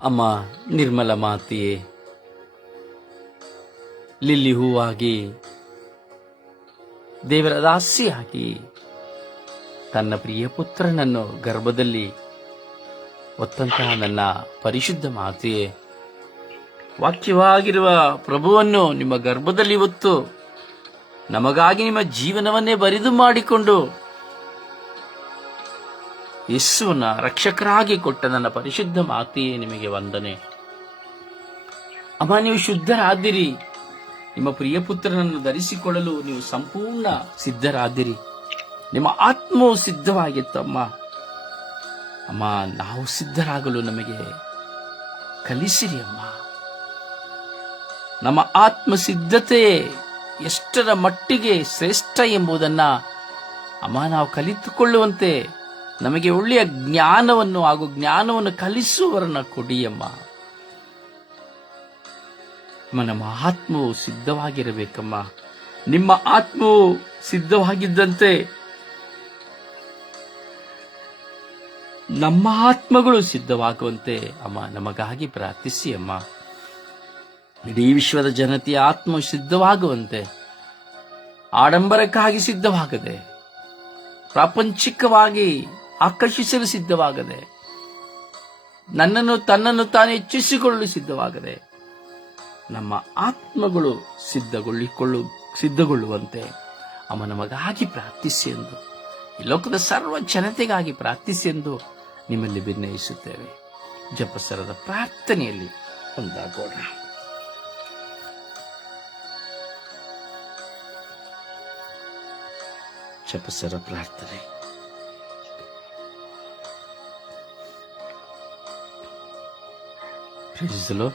ಅಮ್ಮ, ನಿರ್ಮಲ ಮಾತೆಯೇ, ಲಿಲ್ಲಿ ಹೂವಾಗಿ, ದೇವರ ದಾಸಿಯಾಗಿ, ತನ್ನ ಪ್ರಿಯ ಪುತ್ರನನ್ನು ಗರ್ಭದಲ್ಲಿ ಒತ್ತಂತಹ ನನ್ನ ಪರಿಶುದ್ಧ ಮಾತೆಯೇ, ವಾಕ್ಯವಾಗಿರುವ ಪ್ರಭುವನ್ನು ನಿಮ್ಮ ಗರ್ಭದಲ್ಲಿ ಒತ್ತು ನಮಗಾಗಿ ನಿಮ್ಮ ಜೀವನವನ್ನೇ ಬರಿದು ಮಾಡಿಕೊಂಡು ಯೇಸುವನ್ನ ರಕ್ಷಕರಾಗಿ ಕೊಟ್ಟ ನನ್ನ ಪರಿಶುದ್ಧ ಮಾತೆಯೇ ನಿಮಗೆ ವಂದನೆ. ಅಮ್ಮ ನೀವು ಶುದ್ಧರಾದಿರಿ. ನಿಮ್ಮ ಪ್ರಿಯ ಪುತ್ರನನ್ನು ಧರಿಸಿಕೊಳ್ಳಲು ನೀವು ಸಂಪೂರ್ಣ ಸಿದ್ಧರಾದಿರಿ. ನಿಮ್ಮ ಆತ್ಮವು ಸಿದ್ಧವಾಗಿತ್ತಮ್ಮ. ಅಮ್ಮ, ನಾವು ಸಿದ್ಧರಾಗಲು ನಮಗೆ ಕಲಿಸಿರಿ ಅಮ್ಮ. ನಮ್ಮ ಆತ್ಮ ಸಿದ್ಧತೆ ಎಷ್ಟರ ಮಟ್ಟಿಗೆ ಶ್ರೇಷ್ಠ ಎಂಬುದನ್ನು ಅಮ್ಮ, ನಾವು ಕಲಿತುಕೊಳ್ಳುವಂತೆ ನಮಗೆ ಒಳ್ಳೆಯ ಜ್ಞಾನವನ್ನು ಹಾಗೂ ಜ್ಞಾನವನ್ನು ಕಲಿಸುವವರನ್ನ ಕೊಡಿಯಮ್ಮ. ನಮ್ಮ ಆತ್ಮವು ಸಿದ್ಧವಾಗಿರಬೇಕಮ್ಮ. ನಿಮ್ಮ ಆತ್ಮವು ಸಿದ್ಧವಾಗಿದ್ದಂತೆ ನಮ್ಮ ಆತ್ಮಗಳು ಸಿದ್ಧವಾಗುವಂತೆ ಅಮ್ಮ, ನಮಗಾಗಿ ಪ್ರಾರ್ಥಿಸಿ ಅಮ್ಮ. ಇಡೀ ವಿಶ್ವದ ಜನತೆಯ ಆತ್ಮ ಸಿದ್ಧವಾಗುವಂತೆ, ಆಡಂಬರಕ್ಕಾಗಿ ಸಿದ್ಧವಾಗದೆ, ಪ್ರಾಪಂಚಿಕವಾಗಿ ಆಕರ್ಷಿಸಲು ಸಿದ್ಧವಾಗದೆ, ನನ್ನನ್ನು ತನ್ನನ್ನು ತಾನು ಹೆಚ್ಚಿಸಿಕೊಳ್ಳಲು ಸಿದ್ಧವಾಗದೆ, ನಮ್ಮ ಆತ್ಮಗಳು ಸಿದ್ಧಗೊಳ್ಳಿಕೊಳ್ಳು, ಸಿದ್ಧಗೊಳ್ಳುವಂತೆ ಅವ ನಮಗಾಗಿ ಪ್ರಾರ್ಥಿಸಿ ಎಂದು, ಈ ಲೋಕದ ಸರ್ವ ಜನತೆಗಾಗಿ ಪ್ರಾರ್ಥಿಸಿ ಎಂದು ನಿಮ್ಮಲ್ಲಿ ಭಿನ್ನಯಿಸುತ್ತೇವೆ ಜಪಸರದ ಪ್ರಾರ್ಥನೆಯಲ್ಲಿ ಒಂದಾಗೋಣ. ಜಪಸರ ಪ್ರಾರ್ಥನೆ. The Lord.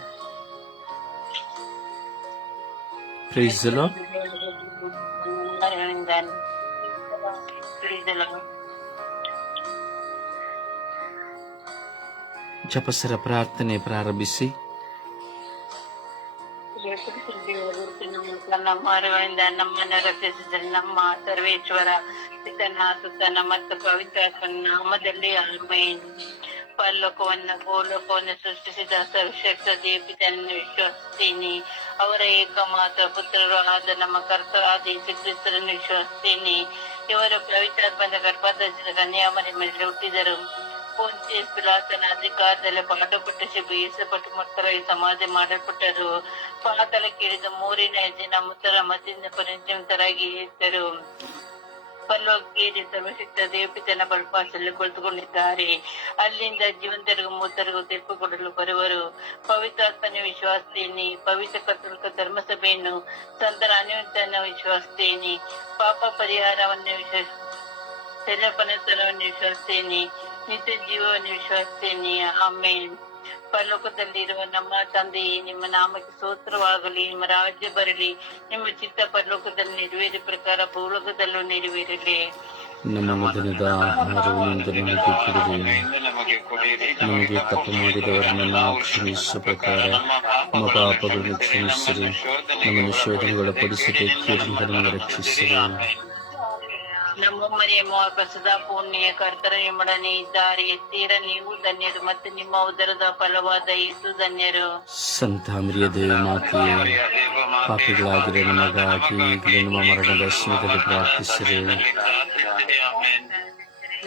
ಜಪಸರ ಪ್ರಾರ್ಥನೆ ಪ್ರಾರಂಭಿಸಿ ನಮ್ಮ ಅರಿವಿಂದ ನಮ್ಮನ್ನು ರಕ್ಷಿಸಿದ ನಮ್ಮ ಸರ್ವೇಶ್ವರ ಪಿತನ ಸುತನ ಮತ್ತು ಪವಿತ್ರ ನಾಮದಲ್ಲಿ ಆಮೇನ್ ಪರಲೋಕವನ್ನು ಭೂಲೋಕವನ್ನು ಸೃಷ್ಟಿಸಿದ ಸರ್ವಶಕ್ತ ದೇವಿತನನ್ನು ವಿಶ್ವಸಿಸ್ತೀನಿ. ಅವರ ಏಕಮಾತ್ರ ಪುತ್ರರು ಆದ ನಮ್ಮ ಕರ್ತ ಆದ ಕ್ರಿಸ್ತರನ್ನು ವಿಶ್ವಸಿಸ್ತೀನಿ. ಇವರು ಪವಿತ್ರಾತ್ಮದ ಗರ್ಭದ ಕನ್ಯಾಮರಿ ಮೇಲೆ ಹುಟ್ಟಿದರು. ಪಿಲಾತನ ಅಧಿಕಾರದಲ್ಲಿ ಪಾಠಪಟ್ಟು ಶಿಬಿಸಪಟ್ಟು ಮಕ್ಕಳು ಸಮಾಧಿ ಮಾಡಲ್ಪಟ್ಟರು. ಪಾತಲ ಕೇಳಿದ ಮೂರಿನ ದಿನ ಮುತ್ತರ ಮತ್ತಿಂದ ಪರಿಚಯಿತರಾಗಿ ಇದ್ದರು. ಪರಲೋಕೇರಿ ಸರ್ವಶಕ್ತ ದೇವಪಿತನ ಬಲ್ಪಾಸಲ್ಲಿ ಕುಳಿತುಕೊಂಡಿದ್ದಾರೆ. ಅಲ್ಲಿಂದ ಜೀವಂತರಿಗೂ ಮೂತರಿಗೂ ತೀರ್ಪು ಕೊಡಲು ಬರುವರು. ಪವಿತ್ರಾತ್ಮನ ವಿಶ್ವಾಸೇನಿ ಪವಿತ್ರ ಕರ್ತೃಕ ಧರ್ಮಸಭೆಯನ್ನು ಸಂತರ ಅನ್ಯೋನ್ಯತೆಯನ್ನು ವಿಶ್ವಾಸೇನಿ ಪಾಪ ಪರಿಹಾರವನ್ನು ವಿಶ್ವಾಸ, ತೆರಪನತನವನ್ನು ವಿಶ್ವಾಸಿಸ್ತೀನಿ ನಿತ್ಯ ಜೀವವನ್ನು ವಿಶ್ವಾಸೇನಿ ಆಮೇಲೆ ಪರಲೋಕದಲ್ಲಿರುವ ನಮ್ಮ ತಂದೆಯೇ ನಿಮ್ಮ ನಾಮಕ್ಕೆ ಸ್ತೋತ್ರವಾಗಲಿ, ನಿಮ್ಮ ರಾಜ್ಯ ಬರಲಿ, ನಿಮ್ಮ ಚಿತ್ತ ಪರಲೋಕದಲ್ಲಿ ನೆರವೇರಿದ ಪ್ರಕಾರ ಭೂಲೋಕದಲ್ಲೂ ನೆರವೇರಲಿ. ನಮ್ಮ ಆಹಾರವನ್ನು ನಮಗೆ ತಪ್ಪು ಮಾಡಿದವರನ್ನು ನಾವು ಕ್ಷಮಿಸುವ ಪ್ರಕಾರ ನಮ್ಮ ಪಾಪಗಳನ್ನು ಕ್ಷಮಿಸಿರಿ. ನಮ್ಮನ್ನು ಶೋಧನೆಗಳ ಕೀರಿಂದ ರಕ್ಷಿಸಿರಿ. ನಮ್ಮ ಮನೆಯ ಸದಾ ಪೂರ್ಣಿಯ ಕರ್ತರ ನಿಮ್ಮೊಡನೆ ಇದ್ದಾರೆ. ಎತ್ತೀರ ನೀವು ಧನ್ಯರು ಮತ್ತು ನಿಮ್ಮ ಉದರದ ಫಲವಾದ ಯೇಸು ಧನ್ಯರು. ಸಂತ ಮರಿಯ ದೇವ ಮಾತೆಯೇ ಪಾಪಿಗಳಾಗಿರೋ ನಮಗಾಗಿ ಈಗಲೇ ನಮ್ಮ ಮರಣದ ಸಮಯದಲ್ಲಿ ಪ್ರಾರ್ಥಿಸಿರಿ.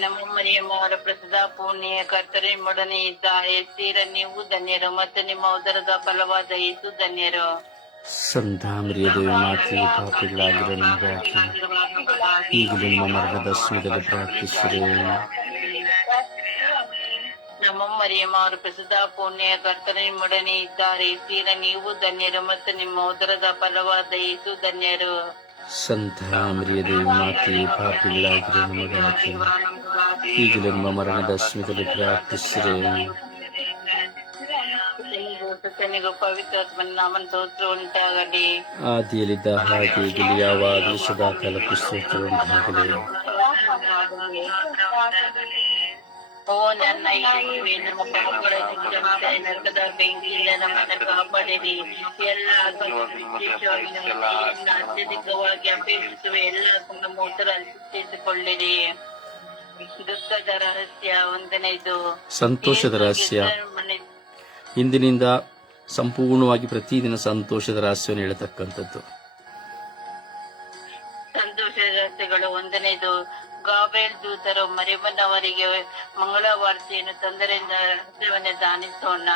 ನಮ್ಮ ಮನೆಯ ಪ್ರಸದ ಪೂರ್ಣಿಯ ಕರ್ತರೆ ಮೊಡನೆ ಇದ್ದ ಎತ್ತೀರ ನೀವು ಧನ್ಯರು ಮತ್ತು ನಿಮ್ಮ ಉದರದ ಫಲವಾದ ಯೇಸು ಧನ್ಯರು. ಸಂತ ದೇವಿ ಮಾತೆಯ ಪಾಪಿಗಳಾಗಿರೋ ನಮಗಾಗಿ ಈಗಲೇ ನಮ್ಮ ಮರಣದ ಸಮಯದಲ್ಲಿ ಪ್ರಾರ್ಥಿಸಿರಿ. ನಮ್ಮ ಮರಿಯಮ್ಮವರು ಪ್ರಸಿದ್ಧ ಪುಣ್ಯ ಕರ್ತನ ನಿಮ್ಮೊಡನೆ ಇದ್ದಾರೆ. ತೀರ ನೀವು ಧನ್ಯರು ಮತ್ತು ನಿಮ್ಮ ಉದರದ ಫಲವಾದ ಯೇಸು ಧನ್ಯರು. ಸಂತ ಮರಿಯ ದೇವ ಮಾತೆಯೇ ಪಾಪಿಗಳಾಗಿರೋ ನಮಗಾಗಿ ಈಗಲೇ ನಮ್ಮ ಮರಣದ ಸಮಯದಲ್ಲಿ ಪ್ರಾರ್ಥಿಸಿರಿ. ಸುತ್ತನಿಗೂ ಪವಿತ್ರಾತ್ಮನ ನಾಮನ ಸ್ತೋತ್ರ ಉಂಟಾಗಲಿ ಆದಿಯಲ್ಲಿದ್ದ ಹಾಗೆ ಈಗಲೂ ಯಾವಾಗಲೂ ಸದಾ ಕಾಲಕ್ಕೂ ಸ್ತೋತ್ರ ಉಂಟಾಗಲಿ. ಓ ನನ್ನ ಯೇಸುವೇ, ನಮ್ಮ ಪಾಪಗಳನ್ನು ಕ್ಷಮಿಸಿ, ನರಕದ ಬೆಂಕಿಯಿಂದ ನಮ್ಮನ್ನು ಕಾಪಾಡಿರಿ. ಎಲ್ಲ ಅತ್ಯಧಿಕವಾಗಿ ಅಪೇಕ್ಷಿಸುವ. ಎಲ್ಲ ನಮ್ಮ ಉತ್ತರ ಅರ್ಪಿಸಿಕೊಳ್ಳಿರಿ ದುಃಖದ ರಹಸ್ಯ ಒಂದನೇದು ಸಂತೋಷದ ರಹಸ್ಯ. ಇಂದಿನಿಂದ ಸಂಪೂರ್ಣವಾಗಿ ಪ್ರತಿದಿನ ಸಂತೋಷದ ರಹಸ್ಯವನ್ನು ಹೇಳತಕ್ಕಂಥದ್ದು. ಸಂತೋಷದ ರಸ್ತೆಗಳು ಒಂದನೇದು ಗಾಬೇಲ್ ದೂತರು ಮಂಗಳ ವಾರ್ತೆಯನ್ನು ತೊಂದರೆಯಿಂದ ರಹಸ್ಯವನ್ನೇ ದಾನಿಸೋಣ.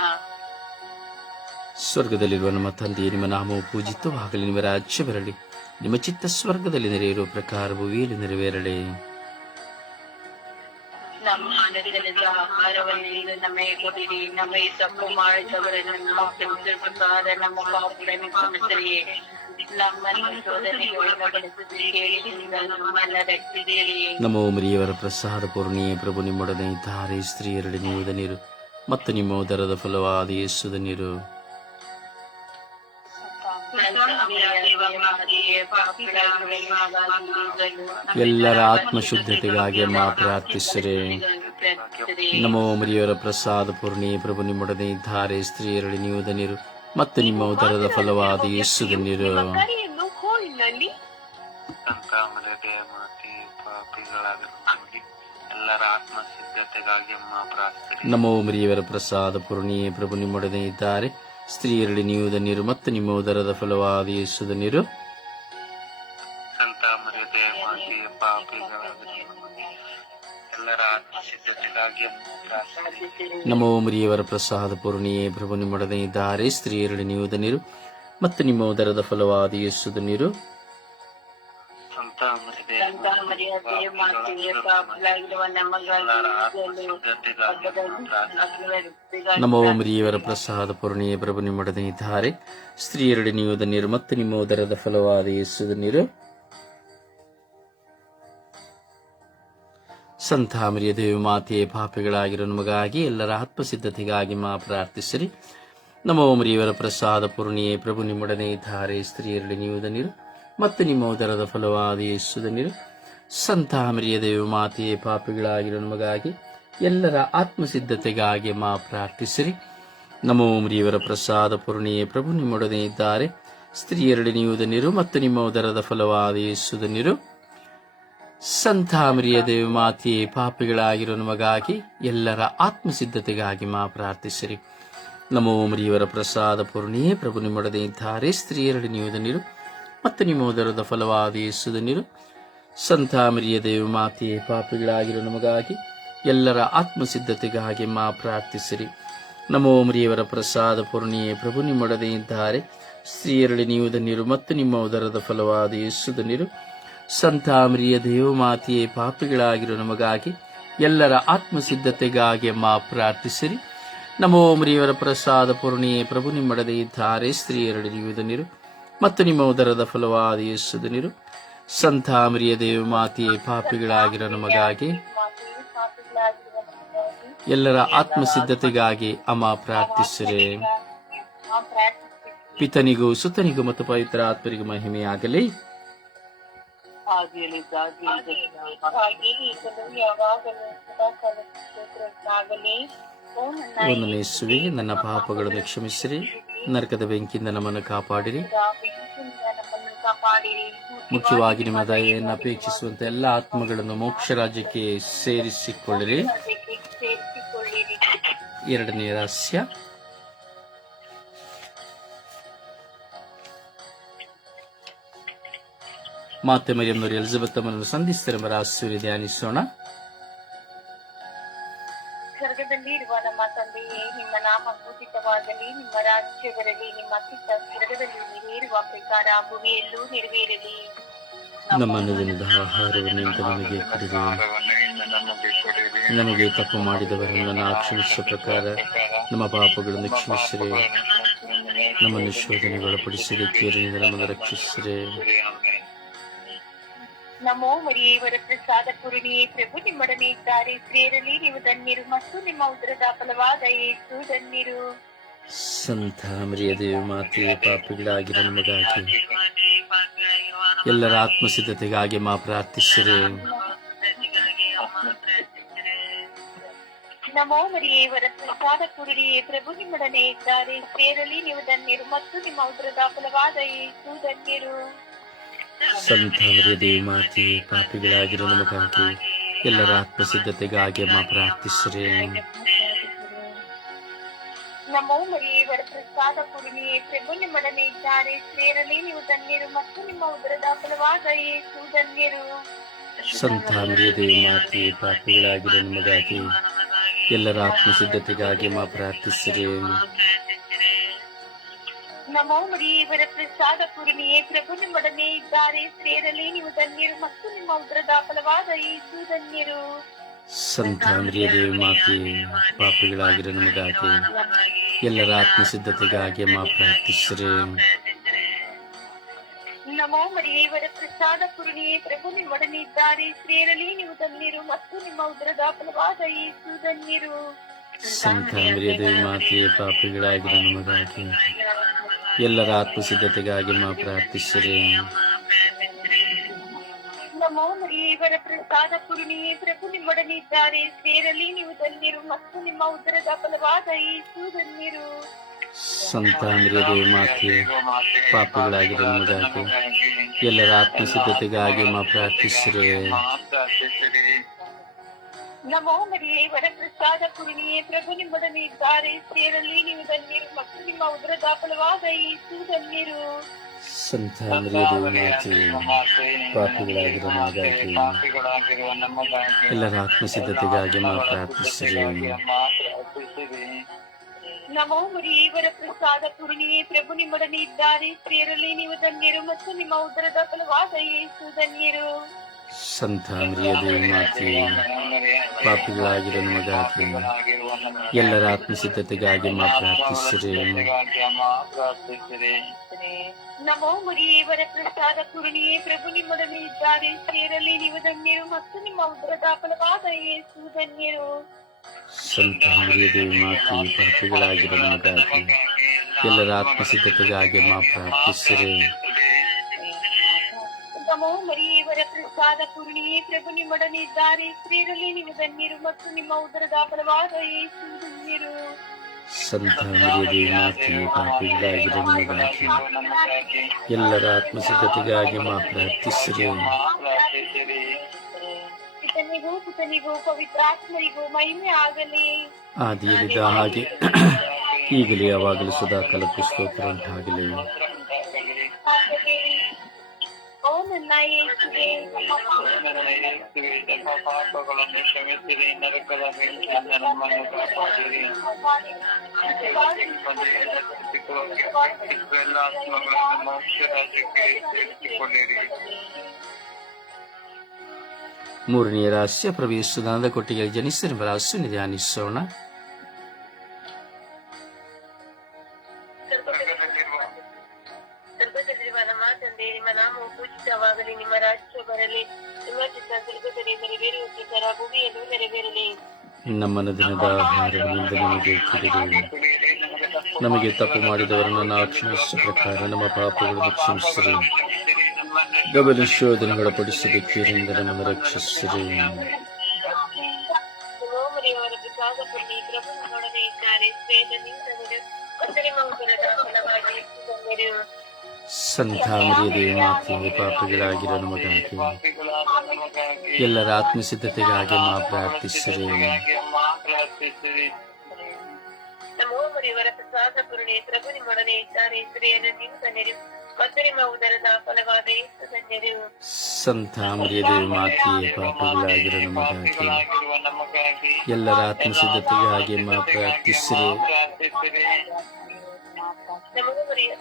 ಸ್ವರ್ಗದಲ್ಲಿರುವ ನಮ್ಮ ತಂದೆಯೇ ನಿಮ್ಮ ನಾಮವು ಪೂಜಿತವಾಗಲಿ ನಿಮ್ಮ ರಾಜ್ಯ ಬರಲಿ ನಿಮ್ಮ ಚಿತ್ತ ಸ್ವರ್ಗದಲ್ಲಿ ನೆರೆಯಿರುವ ಪ್ರಕಾರ ಭೂಮಿಯಲ್ಲಿ ನೆರವೇರಲಿ. ಕ್ಷಮಿಸುವ ಪ್ರಕಾರ ನಮ್ಮ ಪಾಪಗಳನ್ನು ಕ್ಷಮಿಸಿರಿ ನಮ್ಮನ್ನು ಶೋಧನೆಗೆ ಒಳಪಡಿಸದೆ ಕೇಳಿದಿಂದ ನಮ್ಮನ್ನ ರಕ್ಷಿಸಿರಿ ನಮೋ ಮರಿಯವರ ಪ್ರಸಾದ ಪೂರ್ಣಿಯೇ ಪ್ರಭು ನಿಮ್ಮೊಡನೆ ಇದ್ದಾರೆ ಸ್ತ್ರೀಯರಡಿ ನೀವು ಧನ್ಯರು ಮತ್ತು ನಿಮ್ಮ ಉದರದ ಫಲವಾದ ಯೇಸುದ ನೀರು ಎಲ್ಲರ ಆತ್ಮಶುದ್ಧತೆಗಾಗಿ ಮಾ ಪ್ರಾರ್ಥಿಸಿರಿ. ನಮೋ ಮರಿಯವರ ಪ್ರಸಾದ ಪೂರ್ಣಿ ಪ್ರಭು, ನಿಮ್ಮೊಡನೆ ಇದ್ದಾರೆ. ಸ್ತ್ರೀಯರಡಿ ನೀವು ಧನ್ಯರು ಮತ್ತು ನಿಮ್ಮ ಉದರದ ಫಲವಾದ ಯೇಸುದ ನೀರು. ನಮೋ ಮರಿಯವರ ಪ್ರಸಾದ ಪೂರ್ಣಿ ಪ್ರಭು, ನಿಮ್ಮೊಡನೆ ಇದ್ದಾರೆ. ಸ್ತ್ರೀಯರಡಿ ನೀವು ಧನ್ಯರು ಮತ್ತು ನಿಮ್ಮ ಉದರದ ಫಲವಾದ ನೀರು. ಅಮ್ಮ ಪ್ರಾರ್ಥನೆ ನಮೋ ಮರಿಯವರ ಪ್ರಸಾದ ಪೂರ್ಣಿಯೇ ಪ್ರಭು ನಿಮ್ಮೊಡನೆ ಇದ್ದಾರೆ. ಸ್ತ್ರೀಯರಲ್ಲಿ ನೀವು ಧನ್ಯರು ಮತ್ತು ನಿಮ್ಮ ಉದರದ ಫಲವಾದ ಯೇಸುದ ನೀರು. ನಮೋ ಮರಿಯವರ ಪ್ರಸಾದ ಪೂರ್ಣಿಯೇ ಪ್ರಭು ನಿಮ್ಮೊಡನಿದ್ದಾರೆ ಸ್ತ್ರೀಯರಡಿ ನೀವು ಧನ್ಯರು ಮತ್ತು ನಿಮ್ಮ ಉದರದ ಫಲವಾದ ಯೇಸುದ ನೀರು. ಸಂತಾಮರಿಯ ದೇವಿ ಮಾತೆಯೇ ಪಾಪಿಗಳಾಗಿರೋ ನಮಗಾಗಿ ಎಲ್ಲರ ಆತ್ಮಸಿದ್ಧತೆಗಾಗಿ ಮಾ ಪ್ರಾರ್ಥಿಸಿರಿ. ನಮೋ ಮರಿಯವರ ಪ್ರಸಾದ ಪೂರ್ಣಿಯೇ ಪ್ರಭು ನಿಮ್ಮೊಡನೆ ಇದ್ದಾರೆ. ಸ್ತ್ರೀಯರಡಿ ನೀವು ಧನ್ಯರು ಮತ್ತು ನಿಮ್ಮ ಉದರದ ಫಲವಾದ ಯೇಸುದ ನೀರು ಸಂತಾಮರಿಯ ದೇವಿ ಮಾತೆಯೇ ಪಾಪಿಗಳಾಗಿರೋ ನಮಗಾಗಿ ಎಲ್ಲರ ಆತ್ಮಸಿದ್ಧತೆಗಾಗಿ ಮಾ ಪ್ರಾರ್ಥಿಸಿರಿ. ನಮೋ ಮರಿಯವರ ಪ್ರಸಾದ ಪೂರ್ಣಿಯೇ ಪ್ರಭು, ನಿಮ್ಮೊಡನೆ ಇದ್ದಾರೆ. ಸ್ತ್ರೀಯರಡಿ ನೀವುದ ಧನ್ಯರು ಮತ್ತು ನಿಮ್ಮ ಉದರದ ಫಲವಾದ ಯೇಸುದ ನೀರು. ಸಂತಾಮರಿಯ ದೇವ ಮಾತೆಯೇ ಪಾಪಿಗಳಾಗಿರೋ ನಮಗಾಗಿ ಎಲ್ಲರ ಆತ್ಮಸಿದ್ಧತೆಗಾಗಿ ಮಾ ಪ್ರಾರ್ಥಿಸಿರಿ. ನಮೋ ಮರಿಯವರ ಪ್ರಸಾದ ಪೂರ್ಣಿಯೇ ಪ್ರಭು, ನಿಮ್ಮೊಡನೆ ಇದ್ದಾರೆ. ಸ್ತ್ರೀಯರಡಿ ನೀವುದ ಧನ್ಯರು ಮತ್ತು ನಿಮ್ಮ ಉದರದ ಫಲವಾದ ಯೇಸುದ ನೀರು ಸಂತಾಮರಿಯ ದೇವ ಮಾತೆಯೇ, ಪಾಪಿಗಳಾಗಿರೋ ನಮಗಾಗಿ ಎಲ್ಲರ ಆತ್ಮಸಿದ್ಧತೆಗಾಗಿ ಮಾ ಪ್ರಾರ್ಥಿಸಿರಿ. ನಮೋ ಮರಿಯವರ ಪ್ರಸಾದ ಪೂರ್ಣಿಯೇ ಪ್ರಭು, ನಿಮ್ಮೊಡನೆ ಇದ್ದಾರೆ. ಸ್ತ್ರೀಯರಳಿ ನೀವು ಧನ್ಯರು ಮತ್ತು ನಿಮ್ಮ ಉದರದ ಫಲವಾದ ಯೇಸುದ ನೀರು ಸಂತಾಮರಿಯ ದೇವಮಾತೆಯೇ ಪಾಪಿಗಳಾಗಿರೋ ನಮಗಾಗಿ ಎಲ್ಲರ ಆತ್ಮಸಿದ್ಧತೆಗಾಗಿ ಮಾ ಪ್ರಾರ್ಥಿಸಿರಿ. ನಮೋ ಮರಿಯವರ ಪ್ರಸಾದ ಪೂರ್ಣಿಯೇ ಪ್ರಭು, ನಿಮ್ಮೊಡನೆ ಇದ್ದಾರೆ. ಸ್ತ್ರೀಯರಳಿ ನೀವು ಧನ್ಯರು ಮತ್ತು ನಿಮ್ಮ ಉದರದ ಫಲವಾದ ಯೇಸುದ ನೀರು. ದೇವ ಮಾತೆಯೇ ಪಾಪಿಗಳಾಗಿರೋ ನಮಗಾಗಿ ಎಲ್ಲರ ಆತ್ಮಸಿದ್ಧತೆಗಾಗಿ ಅಮ್ಮ ಪ್ರಾರ್ಥಿಸಿರೆ. ಪಿತನಿಗೂ ಸುತನಿಗೂ ಮತ್ತು ಪವಿತ್ರ ಆತ್ಮರಿಗೂ ಮಹಿಮೆಯಾಗಲಿ. ಒಂದನೇ ಸುವೆ ನನ್ನ ಪಾಪಗಳನ್ನು ಕ್ಷಮಿಸಿರಿ. ನರಕದ ಬೆಂಕಿಯಿಂದ ನಮ್ಮನ್ನು ಕಾಪಾಡಿರಿ. ಮುಖ್ಯವಾಗಿ ನಿಮ್ಮ ದಯೆಯನ್ನು ಅಪೇಕ್ಷಿಸುವಂತ ಎಲ್ಲ ಆತ್ಮಗಳನ್ನು ಮೋಕ್ಷ ರಾಜ್ಯಕ್ಕೆ ಸೇರಿಸಿಕೊಳ್ಳಿರಿ. ಎರಡನೇ ರಹಸ್ಯ. ಮಾತೆ ಮರಿಯಮ್ಮನವರು ಎಲಿಜಬೆತ್ ಅಮ್ಮನನ್ನು ಸಂಧಿಸ್ತಾರೆ ರಹಸ್ಯ ಧ್ಯಾನಿಸೋಣ. ಸ್ವರ್ಗದಲ್ಲಿ ಇರುವ ನಮ್ಮ ತಂದೆಯೇ ನಿಮ್ಮ ನಾಮ ಪೂಜಿತವಾಗಲಿ ನಿಮ್ಮ ರಾಜ್ಯ ಬರಲಿ ನಿಮ್ಮ ಚಿತ್ತ ಸ್ವರ್ಗದಲ್ಲಿ ನೆರವೇರುವ ಪ್ರಕಾರ ಭೂಮಿಯಲ್ಲೂ ನೆರವೇರಲಿ. ನಮ್ಮ ದಿನದ ಆಹಾರವನ್ನು ನಮಗೆ ನಮಗೆ ತಪ್ಪು ಮಾಡಿದವರನ್ನು ಕ್ಷಮಿಸುವ ಪ್ರಕಾರ ನಮ್ಮ ಪಾಪಗಳನ್ನು ಕ್ಷಮಿಸಿರಿ. ನಮ್ಮನ್ನು ಶೋಧನೆಗೊಳಪಡಿಸಿದ ಕೇರಿನಿಂದ ನಮ್ಮನ್ನು ರಕ್ಷಿಸಿರಿ. ನಮೋ ಮರಿಯೇವರ ಪ್ರಸಾದ ಪೂರ್ಣಿಯೇ ಪ್ರಭು ನಿಮ್ಮೊಡನೆ ಇದ್ದಾರೆ. ಸ್ತ್ರೀಯರಲ್ಲಿ ನೀವು ಧನ್ಯರು ಮತ್ತು ನಿಮ್ಮ ಉದರದ ಫಲವಾದ ಏಸು ಧನ್ಯರು ಸಂತ ಮರಿಯ ದೇವಿ ಮಾತೆ ಪಾಪಿಗಳಾಗಿರೋ ನಮಗಾಗಿ ಎಲ್ಲರ ಆತ್ಮಸಿದ್ಧತೆಗಾಗಿ ಮಾ ಪ್ರಾರ್ಥಿಸಿರಿ. ನಮೋ ಮರಿಯೇವರ ಪ್ರಸಾದ ಪೂರ್ಣಿಯೇ ಪ್ರಭು ನಿಮ್ಮೊಡನೆ ಇದ್ದಾರೆ. ಸ್ತ್ರೀಯರಲ್ಲಿ ನೀವು ಧನ್ಯರು ಮತ್ತು ನಿಮ್ಮ ಉದರದ ಫಲವಾದ ಏಸು ಧನ್ಯರು ಸಂತ ಮರಿಯ ದೇವಿ ಮಾತೆ ಪಾಪಿಗಳಾಗಿರೋ ನಮಗಾಗಿ ಎಲ್ಲರ ಆತ್ಮಸಿದ್ಧತೆಗಾಗಿ ಮಾ ಪ್ರಾರ್ಥಿಸ್ರಿ. ನಮೋ ಮರಿಯೇ ವರಪ್ರಸಾದ ಪೂರ್ಣಿಯೇ ಪ್ರಭು ನಿಮ್ಮೊಡನೆ ಇದ್ದಾರೆ. ಸೇರಲಿ ನೀವು ಧನ್ಯರು ಮತ್ತು ನಿಮ್ಮ ಉದರದ ಫಲವಾದ ಯೇಸು ಧನ್ಯರು. ಸಂತ ದೇವಿ ಮಾತೆ ಪಾಪಿಗಳಾಗಿರೋ ನಮಗಾಗಿ ಎಲ್ಲರ ಆತ್ಮಸಿದ್ಧತೆಗಾಗಿ ಮಾ ಪ್ರಾರ್ಥಿಸಿರಿ. ನಮೋ ಇವರ ಪ್ರಸಾದ ಪೂರ್ಣಿಯೇ ಪ್ರಭು ನಿಮ್ಮೊಡನೆ ಇದ್ದಾರೆ ಸ್ತ್ರೀಯರಲ್ಲಿ ನೀವು ಧನ್ಯರು ಮತ್ತು ನಿಮ್ಮ ಉಗ್ರದ ಫಲವಾದ ಈಸು ಧನ್ಯರು. ಸಂತ ಮರಿಯದೇವಿ ಮಾತೆ ಪಾಪಿಗಳಾಗಿರೋ ನಮಗಾಗಿ ಎಲ್ಲರ ಆತ್ಮಸಿದ್ಧತೆಗಾಗಿ ಮಾ ಪ್ರಾರ್ಥಿಸಿರಿ. ನಮೋ ಇವರ ಪ್ರಸಾದ ಪೂರ್ಣಿಯೇ ಪ್ರಭು ನಿಮ್ಮೊಡನೆ ಇದ್ದಾರೆ ಸ್ತ್ರೀಯರಲ್ಲಿ ನೀವು ಧನ್ಯರು ಮತ್ತು ನಿಮ್ಮ ಉಗ್ರದ ಫಲವಾದ ಈಸು ಧನ್ಯರು. ಸಂತ ಮರಿಯದೇವಿ ಮಾತೆ ಪಾಪಿಗಳಾಗಿರೋ ನಮಗಾಗಿ ಎಲ್ಲರ ಆತ್ಮಸಿದ್ಧತೆಗಾಗಿ ಮಾ ಪ್ರಾರ್ಥಿಸಿರಿ. ಇವರ ಪ್ರಸಾದ ಪೂರ್ಣಿಯೇ ಪ್ರಭು ನಿಮ್ಮೊಡನೆ ಇದ್ದಾರೆ. ಸೇರಲಿ ನೀವು ಧನ್ಯರು ಮತ್ತು ನಿಮ್ಮ ಉದರದ ಫಲವಾದ ಧನ್ಯರು ಸಂತ ಮಾತೆ ಪಾಪಿಗಳಾಗಿರೋ ನಮಗಾಗಿ ಎಲ್ಲರ ಆತ್ಮಸಿದ್ಧತೆಗಾಗಿ ಮಾ ಪ್ರಾರ್ಥಿಸಿರಿ. ನಮೋ ಮರಿಯೇ ವರಪ್ರಸಾದ ಪೂರ್ಣಿಯೇ ಪ್ರಭು ನಿಮ್ಮೊಡನೆ ಇದ್ದಾರೆ ಸೇರಲಿ ನೀವು ಧನ್ಯರು ಮತ್ತು ನಿಮ್ಮ ಉದರದ ಫಲವಾದ ಈ ಧನ್ಯರು ಪಾಪಿಗಳಾಗಿರುವ ನಮಗಾಗಿ ಎಲ್ಲರ ಆತ್ಮಸಿದ್ಧತೆಗಾಗಿ ಮಾ ಪ್ರಾರ್ಥಿಸಿರಿ. ನಮೋ ಮರಿಯೇ ವರಪ್ರಸಾದ ಪೂರ್ಣಿಯೇ ಪ್ರಭು ನಿಮ್ಮೊಡನೆ ಇದ್ದಾರೆ ಸೇರಲಿ ನೀವು ಧನ್ಯರು ಮತ್ತು ನಿಮ್ಮ ಉದರದ ಫಲವಾದ ಏಸು ಧನ್ಯರು ಸಂತ ದೇವಿ ಮಾತೆ ಪಾಪಿಗಳಾಗಿರೋ ನಮಗಾಗಿ ಎಲ್ಲರ ಆತ್ಮಸಿದ್ಧತೆಗಾಗಿ ಮಾತ್ರ ಪ್ರಾರ್ಥಿಸಿರಿ ನಮೋ ಮರಿಯೇ ಪ್ರಸಾದ ಪೂರ್ಣಿಯೇ ಪ್ರಭು ನಿಮ್ಮೊಡನೆ ಇದ್ದಾರೆ ಸೇರಲಿ ನೀವು ಧನ್ಯರು ಮತ್ತು ನಿಮ್ಮ ಉದ್ರದ ಫಲವಾದ ಯೇಸು ಧನ್ಯರು. ಸಂತ ದೇವಿ ಮಾತೆ ಪಾಪಿಗಳಾಗಿರೋ ನಮಗಾಗಿ ಎಲ್ಲರ ಆತ್ಮಸಿದ್ಧತೆಗಾಗಿ ಮಾ ಪ್ರಾರ್ಥಿಸಿರಿ. ನಮೋ ಮರಿಯೇವರ ಪ್ರಸಾದ ಪೂರ್ಣಿಯೇ ಪ್ರಭು ನಿಮ್ಮೊಡನೆ ಇದ್ದಾರೆ ಸ್ತ್ರೀಯರಲ್ಲಿ ನೀವು ಧನ್ಯರು ಮತ್ತು ನಿಮ್ಮ ಉದರದ ಫಲವಾದ ಯೇಸು ಧನ್ಯರು ಸಂತ ಮರಿಯದೇವಿ ಮಾತೆ ಪಾಪಿಗಳಾಗಿರೋ ಎಲ್ಲರ ಆತ್ಮಸಿದ್ಧತೆಗಾಗಿ ಮಾತ್ರ ಪಿತನಿಗೂ ಪುತನಿಗೂ ಪವಿತ್ರಾತ್ಮರಿಗೂ ಮಹಿಮೆ ಆಗಲಿ. ಆದಿಯಲ್ಲಿದ್ದ ಹಾಗೆ ಈಗಲೇ ಯಾವಾಗಲೂ ಸದಾ ಕಲಪಿಸ್ತೋತ್ರ ಸ್ತೋತ್ರ ಉಂಟಾಗಲಿ ಪಾಪಗಳನ್ನು ಕ್ಷಮಿಸಿರಿ ನರಕದ ಬೆಂಕಿಯಿಂದ ನಮ್ಮನ್ನು ಕಾಪಾಡಿರಿ ಎಲ್ಲ ಆತ್ಮಗಳನ್ನು ಮೋಕ್ಷ ರಾಜ್ಯಕ್ಕೆ ಸೇರಿಸಿಕೊಳ್ಳಿರಿ ಮೂರನೆಯ ರಹಸ್ಯ ಪ್ರವೇಶಿಸುವುದಾದ ಕೊಟ್ಟಿಗೆ ಜನಿಸಿರುವ ರಹಸ್ಯ ಧ್ಯಾನಿಸೋಣ ಭೂಮಿಯಲ್ಲೂ ನೆರವೇರಲಿ ನಮ್ಮ ದಿನದ ಆಹಾರವನ್ನು ನಮಗೆ ತಿಳಿದು ನಮಗೆ ತಪ್ಪು ಮಾಡಿದವರನ್ನು ನಾವು ಕ್ಷಮಿಸಿದ ಪ್ರಕಾರ ನಮ್ಮ ಪಾಪಗಳನ್ನು ಕ್ಷಮಿಸಿರಿ. ಗಮನ ಶೋಧನೆಗೊಳಪಡಿಸಬೇಕಿರಿಂದ ನಮ್ಮನ್ನು ರಕ್ಷಿಸಿರಿ. ಸೋಮರಿಯವರ ಪ್ರಸಾದ ಪಾಪಗಳಾಗಿರೋ ಪ್ರಭು ನಮ್ಮೊಡನೆ ಇದ್ದಾರೆ ಶ್ರೇಷ್ಠ ನಿಂತವರು ಮತ್ತು ನಿಮ್ಮ ಉದರದ ಫಲವಾಗಿ ಯೇಸು ಧನ್ಯರು ಸಂತ ಮರಿಯದೇವಿ ಮಾತೆ ಪಾಪಿಗಳಾಗಿರೋ ನಮಗಾಗಿ. ಎಲ್ಲರ ಆತ್ಮಸಿದ್ಧತೆಗಾಗಿ ಮಾ ಪ್ರಾರ್ಥಿಸಿರಿ. ಸಂತ ಮರಿಯದೇವಿ ಮಾತೆ ಪಾಪಿಗಳಾಗಿರೋ ನಮಗಾಗಿ. ಎಲ್ಲರ ಆತ್ಮಸಿದ್ಧತೆಗಾಗಿ ಮಾ ಪ್ರಾರ್ಥಿಸಿರಿ. ಪ್ರಾರ್ಥಿಸಿರಿ ನಮೋ ಮರಿಯ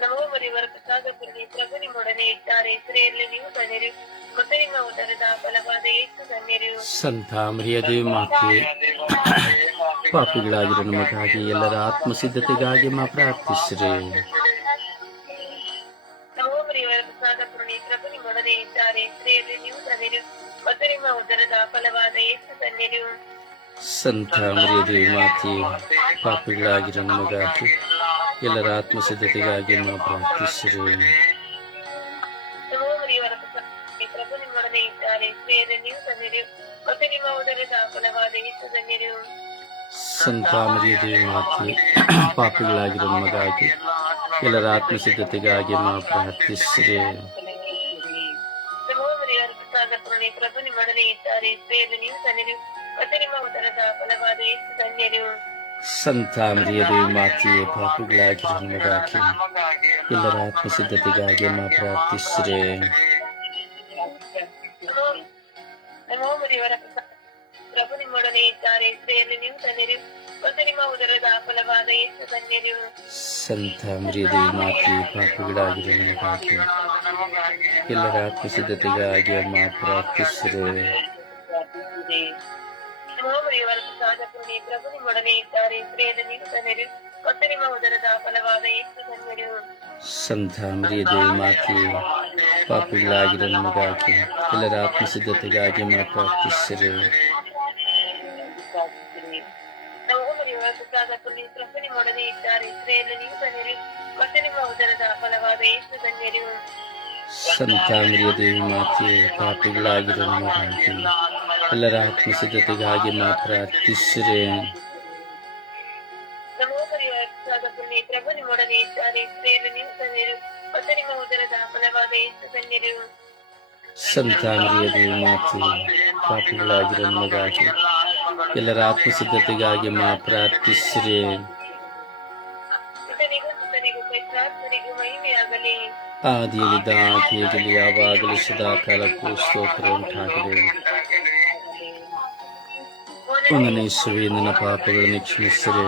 ನಮೋ ಮರಿಯವರ ಪ್ರಸಾದ ಪ್ರಭು ನಿಮ್ಮೊಡನೆ ಇದ್ದಾರೆ. ಸ್ತ್ರೀಯಲ್ಲಿ ನೀವು ಧನ್ಯರು ಸಂತ ಮರಿಯದೇವಿ ಮಾತೆ ಪಾಪಿಗಳಾಗಿರೋ ನಮಗಾಗಿ ಎಲ್ಲರ ಆತ್ಮಸಿದ್ಧತೆಗಾಗಿ ಮಾ ಪ್ರಾರ್ಥಿಸ್ರಿ. ಸಂತ ಮರಿಯದೇವಿ ಮಾತೆ ಪಾಪಿಗಳಾಗಿರೋ ನಮಗಾಗಿ ಎಲ್ಲರ ಆತ್ಮಸಿದ್ಧತೆಗಾಗಿ ಮಾ ಪ್ರಾರ್ಥಿಸಿರಿ. ಮರಿಯದೇವಿ ಮಾತೆ ಪಾಪಿಗಳಾಗಿರೋ ನಮಗಾಗಿ ಎಲ್ಲರ ಆತ್ಮಸಿದ್ಧತೆಗಾಗಿ ಮಾ ಪ್ರಾರ್ಥಿಸಿರಿ ನಮೋ ಮರಿಯವರ ಪ್ರಸಾದ ಪುರುಣೆ ಪ್ರಭು ನಿಮ್ಮೊಡನೆ ಇದ್ದಾರೆ ಸ್ತ್ರೀಯಲ್ಲಿ ನೀವು ಧನ್ಯರು ಮತ್ತು ನಿಮ್ಮ ಉದರದ ಫಲವಾದ ಯೇಸು ಧನ್ಯರು ಸಂತ ಮರಿಯ ದೇವಿ ಮಾತೆಯೇ ಪಾಪಿಗಳಾಗಿರೋ ನಮಗಾಗಿ ನಮಗಾಗಿ ಎಲ್ಲರ ಆತ್ಮಸಿದ್ಧತೆಗಾಗಿ ಅಮ್ಮ ಪ್ರಾರ್ಥಿಸಿರೆ ಸಂತ ಮರಿಯ ಮಾತೆ ಮಾತೆಯೇ ಪಾಪಿಗಳಾಗಿರೋ ನಮಗಾಗಿ ಎಲ್ಲರ ಆತ್ಮಸಿದ್ಧತೆಗಾಗಿ ಅಮ್ಮ ಪ್ರಾರ್ಥಿಸಿರೆ. ಸಂತ ಮರಿಯ ಮಾತೆ ಪಾಪಿಗಳಾಗಿರೋ ನಮಗಾಗಿ ಎಲ್ಲರ ಆತ್ಮಸಿದ್ಧತೆಗಾಗಿ ಅಮ್ಮ ಪ್ರಾರ್ಥಿಸಿರೆ. ನಮೋ ಮರಿಯವರ ಪ್ರಸಾದ ಕರುಣೆ ಪ್ರಭು ನಿಮ್ಮೊಡನೆ ಇದ್ದಾರೆ. ಸ್ತ್ರೀಯಲ್ಲಿ ನೀವು ಧನ್ಯರು ಮತ್ತು ನಿಮ್ಮ ಉದರದ ಫಲವಾದ ಯೇಸು ಧನ್ಯರು ಸಂತಾಮರಿಯ ದೇವಿ ಮಾತೆಯೇ ಪಾಪಿಗಳಾಗಿರೋ ಎಲ್ಲರ ಆತ್ಮಸಿದ್ಧತೆಗಾಗಿ ಮಾತ್ರ ಅರ್ಥಿಸಿರೆ ಪ್ರಭು ನಿಮ್ಮೊಡನೆ ಇದ್ದಾರೆ. ಸ್ತ್ರೀಯಲ್ಲಿ ನೀವು ಮತ್ತು ನಿಮ್ಮ ಉದರದ ಫಲವಾದ ಯೇಸು ಧನ್ಯರು ಸಂತ ಮರಿಯ ದೇವಿ ಮಾತೆಯೇ ಪಾಪಿಗಳಾಗಿರೋ ನಮಗಾಗಿ ಎಲ್ಲರ ಆತ್ಮಸಿದ್ಧತೆಗಾಗಿ ಮಾ ಪ್ರಾರ್ಥಿಸಿರಿ ಆದಿಯಲ್ಲಿ ಆದಿಯಲ್ಲಿದ್ದ ಆದಿಯಾಗಲಿ ಯಾವಾಗಲೂ ಸದಾ ಕಾಲಕ್ಕೂ ಸ್ತೋತ್ರ ಉಂಟಾಗಿದೆ ಒಂದನೇಶ್ವರಿ ನನ್ನ ಪಾಪಗಳನ್ನು ಕ್ಷಮಿಸಿರಿ.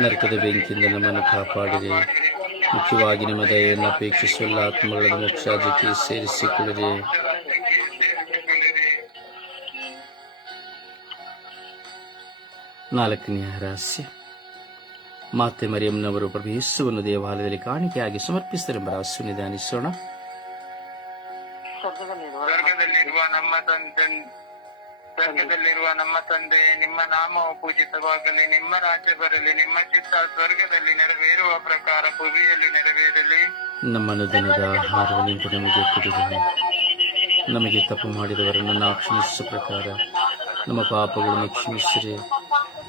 ನರಕದ ಬೆಂಕಿಯಿಂದ ನಮ್ಮನ್ನು ಕಾಪಾಡಿರಿ. ಮುಖ್ಯವಾಗಿ ನಿಮ್ಮ ದಯೆಯನ್ನು ಅಪೇಕ್ಷಿಸುವ ಆತ್ಮಗಳನ್ನು ಜೊತೆ ಸೇರಿಸಿಕೊಳ್ಳಿರಿ ನಾಲ್ಕನೆಯ ರಹಸ್ಯ. ಮಾತೆ ಮರಿಯಮ್ಮನವರು ಪ್ರಭು ಯೇಸುವನ್ನು ದೇವಾಲಯದಲ್ಲಿ ಕಾಣಿಕೆಯಾಗಿ ಸಮರ್ಪಿಸಿದರೆಂಬ ರಹಸ್ಯವನ್ನು ಧ್ಯಾನಿಸೋಣ ಸ್ವರ್ಗದಲ್ಲಿರುವ ನಮ್ಮ ತಂದೆ ನಮ್ಮ ತಂದೆ ನಿಮ್ಮ ನಾಮವು ಪೂಜಿತವಾಗಲಿ ನಿಮ್ಮ ರಾಜ್ಯ ಬರಲಿ ನಿಮ್ಮ ಚಿತ್ತ ಸ್ವರ್ಗದಲ್ಲಿ ನೆರವೇರುವ ಪ್ರಕಾರ ಭೂಮಿಯಲ್ಲಿ ನೆರವೇರಲಿ. ನಮ್ಮನ್ನು ದಿನದ ಆಹಾರವನ್ನು ನಮಗೆ ಕೊಡಿರಿ. ನಮಗೆ ತಪ್ಪು ಮಾಡಿದವರನ್ನು ಕ್ಷಮಿಸುವ ಪ್ರಕಾರ ನಮ್ಮ ಪಾಪಗಳನ್ನು ಕ್ಷಮಿಸಿರಿ.